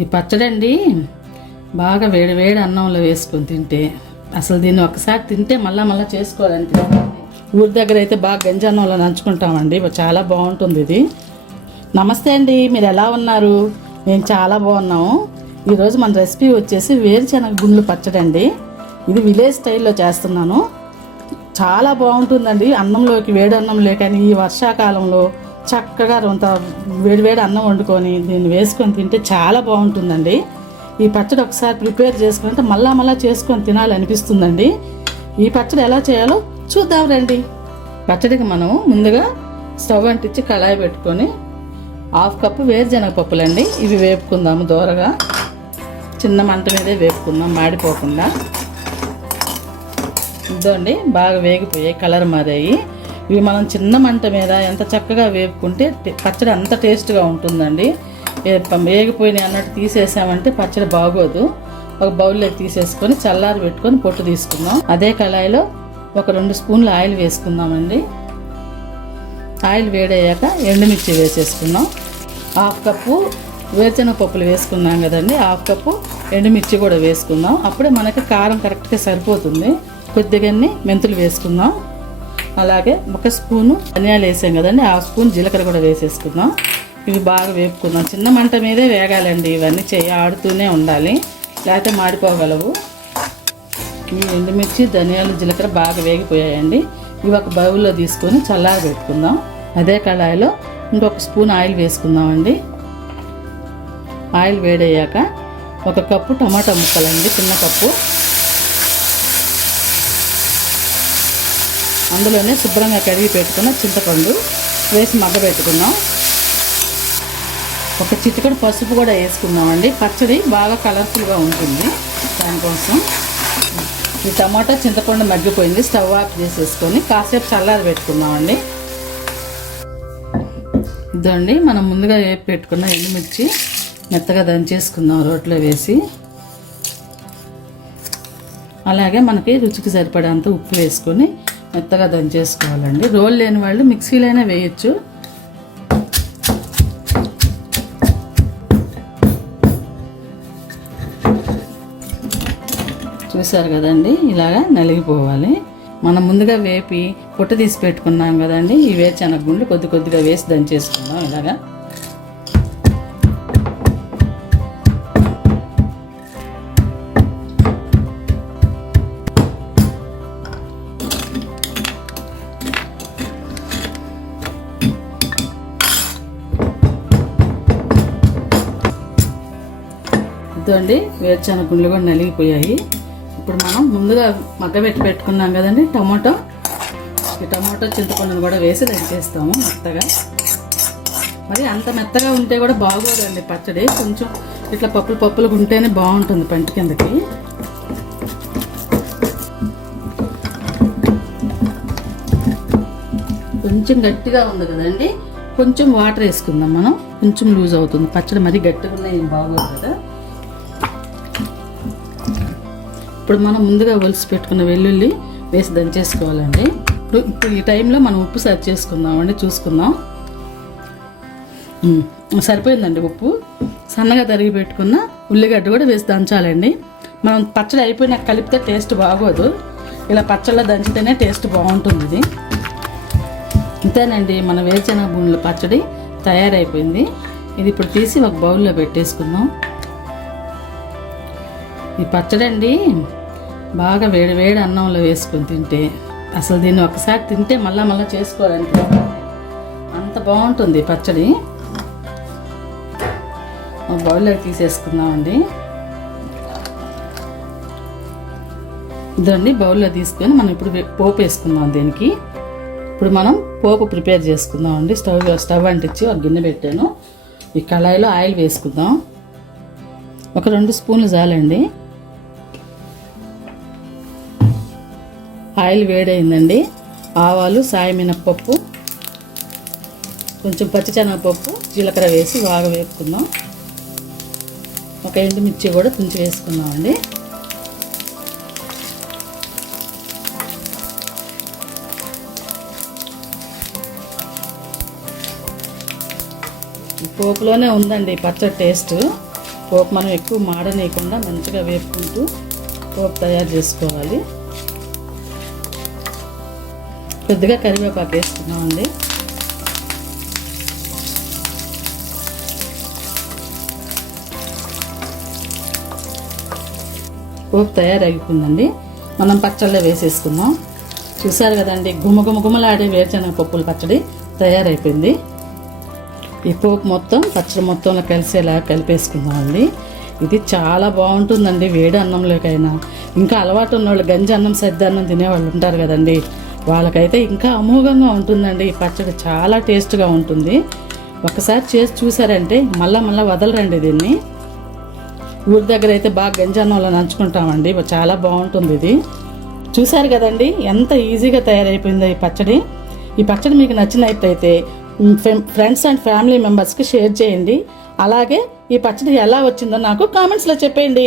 ఈ పచ్చడి అండి బాగా వేడి వేడి అన్నంలో వేసుకొని తింటే అసలు దీన్ని ఒకసారి తింటే మళ్ళా చేసుకోవాలనిపిస్తుంది. ఊరి దగ్గర అయితే బాగా గంజి అన్నంలో నంచుకుంటామండి, చాలా బాగుంటుంది ఇది. నమస్తే అండి, మీరు ఎలా ఉన్నారు? మేము చాలా బాగున్నాము. ఈరోజు మన రెసిపీ వచ్చేసి వేరుశనగ గుండ్లు పచ్చడి అండి. ఇది విలేజ్ స్టైల్లో చేస్తున్నాను. చాలా బాగుంటుందండి. అన్నంలోకి వేడి అన్నంలో కానీ ఈ వర్షాకాలంలో చక్కగా కొంత వేడివేడి అన్నం వండుకొని దీన్ని వేసుకొని తింటే చాలా బాగుంటుందండి. ఈ పచ్చడి ఒకసారి ప్రిపేర్ చేసుకుంటే మళ్ళా చేసుకొని తినాలనిపిస్తుందండి. ఈ పచ్చడి ఎలా చేయాలో చూద్దాం రండి. పచ్చడికి మనము ముందుగా స్టవ్ అంటించి కళాయి పెట్టుకొని 1/2 కప్పు వేరుశనగ పప్పులండి. ఇవి వేపుకుందాము దోరగా, చిన్న మంట మీదే వేపుకుందాం మాడిపోకుండా. ఇదండి బాగా వేగిపోయాయి, కలర్ మారాయి. ఇవి మనం చిన్న మంట మీద ఎంత చక్కగా వేపుకుంటే పచ్చడి అంత టేస్ట్గా ఉంటుందండి. వేగిపోయినాయి అన్నట్టు తీసేసామంటే పచ్చడి బాగోదు. ఒక బౌల్లో తీసేసుకొని చల్లారి పెట్టుకొని పొట్టు తీసుకుందాం. అదే కళాయిలో ఒక 2 స్పూన్లు ఆయిల్ వేసుకుందామండి. ఆయిల్ వేడయ్యాక ఎండుమిర్చి వేసేసుకుందాం. 1/2 కప్పు వేరుశనగ పప్పులు వేసుకున్నాం కదండి, 1/2 కప్పు ఎండుమిర్చి కూడా వేసుకుందాం. అప్పుడే మనకి కారం కరెక్ట్గా సరిపోతుంది. కొద్దిగానే మెంతులు వేసుకుందాం. అలాగే 1 స్పూను ధనియాలు వేసాం కదండి, 1/2 స్పూన్ జీలకర్ర కూడా వేసేసుకుందాం. ఇవి బాగా వేపుకుందాం. చిన్న మంట మీదే వేగాలండి. ఇవన్నీ ఆడుతూనే ఉండాలి, లేకపోతే మాడిపోగలవు. ఈ ఎండుమిర్చి ధనియాలు జీలకర్ర బాగా వేగిపోయాయండి. ఇవి ఒక బౌల్లో తీసుకొని చల్లారి పెట్టుకుందాం. అదే కళాయిలో 1 స్పూన్ ఆయిల్ వేసుకుందామండి. ఆయిల్ వేడయ్యాక 1 కప్పు టమాటా ముక్కలండి, చిన్న కప్పు. అందులోనే శుభ్రంగా కడిగి పెట్టుకున్న చింతపండు వేసి మగ్గబెట్టుకుందాం. 1 చిటికెడు పసుపు కూడా వేసుకుందామండి. పచ్చడి బాగా కలర్ఫుల్గా ఉంటుంది, దానికోసం. ఈ టమాటా చింతపండు మగ్గిపోయింది. స్టవ్ ఆఫ్ చేసేసుకొని కాసేపు చల్లారి పెట్టుకుందామండి. ఇదండి మనం ముందుగా వేపి పెట్టుకున్న ఎండుమిర్చి మెత్తగా దంచేసుకుందాం రోట్లో వేసి. అలాగే మనకి రుచికి సరిపడేంత ఉప్పు వేసుకొని మెత్తగా దంచేసుకోవాలండి. రోల్ లేని వాళ్ళు మిక్సీలోనే వేయచ్చు. చూసారు కదండి, ఇలాగా నలిగిపోవాలి. మనం ముందుగా వేపి పొట్టు తీసి పెట్టుకున్నాం కదండి, ఈ వేరుశనగ గుండ్లు కొద్దిగా వేసి దంచేసుకుందాం ఇలాగా. ఇదండి వేరుశనగ గుండ్లు కూడా నలిగిపోయాయి. ఇప్పుడు మనం ముందుగా మగ్గబెట్టి పెట్టుకున్నాం కదండి టమాటో, ఈ టమాటో చింతపండును కూడా వేసి దంచేస్తాము మెత్తగా. మరి అంత మెత్తగా ఉంటే కూడా బాగోదండి పచ్చడి. కొంచెం ఇట్లా పప్పులుగా ఉంటేనే బాగుంటుంది పంట కిందకి. కొంచెం గట్టిగా ఉంది కదండి, కొంచెం వాటర్ వేసుకుందాం మనం. కొంచెం లూజ్ అవుతుంది పచ్చడి, మరీ గట్టిగా ఉన్నాయి బాగోదు కదా. ఇప్పుడు మనం ముందుగా ఒలిసి పెట్టుకున్న వెల్లుల్లి వేసి దంచేసుకోవాలండి. ఇప్పుడు ఈ టైంలో మనం ఉప్పు సరి చేసుకుందామండి, చూసుకుందాం. సరిపోయిందండి ఉప్పు. సన్నగా తరిగి పెట్టుకున్న ఉల్లిగడ్డ కూడా వేసి దంచాలండి. మనం పచ్చడి అయిపోయినాక కలిపితే టేస్ట్ బాగోదు, ఇలా పచ్చడిలో దంచితేనే టేస్ట్ బాగుంటుంది ఇది. ఇంతేనండి, మన వేరుశనగ గుండ్ల పచ్చడి తయారైపోయింది. ఇది ఇప్పుడు తీసి ఒక బౌల్లో పెట్టేసుకుందాం. ఈ పచ్చడి అండి బాగా వేడి అన్నంలో వేసుకొని తింటే అసలు దీన్ని ఒకసారి తింటే మళ్ళా చేసుకోవాలంటే అంత బాగుంటుంది పచ్చడి. ఒక బౌల్లో తీసేసుకుందామండి. ఇదండి బౌల్లో తీసుకొని మనం ఇప్పుడు పోపు వేసుకుందాం దీనికి. ఇప్పుడు మనం పోపు ప్రిపేర్ చేసుకుందామండి. స్టవ్ అంటించి ఒక గిన్నె పెట్టాను. ఈ కళాయిలో ఆయిల్ వేసుకుందాం. ఒక 2 స్పూన్లు చాలండి. ఆయిల్ వేడైందండి. ఆవాలు, సాయమినపప్పు, కొంచెం పచ్చిశనగపప్పు, జీలకర్ర వేసి బాగా వేపుకుందాం. 1 ఎండుమిర్చి కూడా తుంచి వేసుకుందామండి. పోపులోనే ఉందండి పచ్చడి టేస్ట్. పోపు మనం ఎక్కువ మాడనీయకుండా మంచిగా వేపుకుంటూ పోపు తయారు చేసుకోవాలి. కొద్దిగా కరివేపాకు వేసుకున్నామండి. పోపు తయారైపోయిందండి. మనం పచ్చళ్ళలో వేసేసుకుందాం. చూసారు కదండి, గుమలాడే వేరుశనగ పప్పుల పచ్చడి తయారైపోయింది. ఈ పోపు మొత్తం పచ్చడి మొత్తంలో కలిసేలా కలిపేసుకుందామండి. ఇది చాలా బాగుంటుందండి వేడి అన్నంలోకైనా. ఇంకా అలవాటు ఉన్నవాళ్ళు గంజి అన్నం సద్ది అన్నం తినేవాళ్ళు ఉంటారు కదండి, వాళ్ళకైతే ఇంకా అమోఘంగా ఉంటుందండి. ఈ పచ్చడి చాలా టేస్ట్గా ఉంటుంది. ఒకసారి చేసి చూసారంటే మళ్ళా వదలరండి దీన్ని. ఊరి దగ్గర అయితే బాగా గంజి అన్నంలో నంచుకుంటామండి, చాలా బాగుంటుంది ఇది. చూసారు కదండి ఎంత ఈజీగా తయారైపోయిందో ఈ పచ్చడి. ఈ పచ్చడి మీకు నచ్చినట్టయితే ఫ్రెండ్స్ అండ్ ఫ్యామిలీ మెంబర్స్కి షేర్ చేయండి. అలాగే ఈ పచ్చడి ఎలా వచ్చిందో నాకు కామెంట్స్లో చెప్పండి.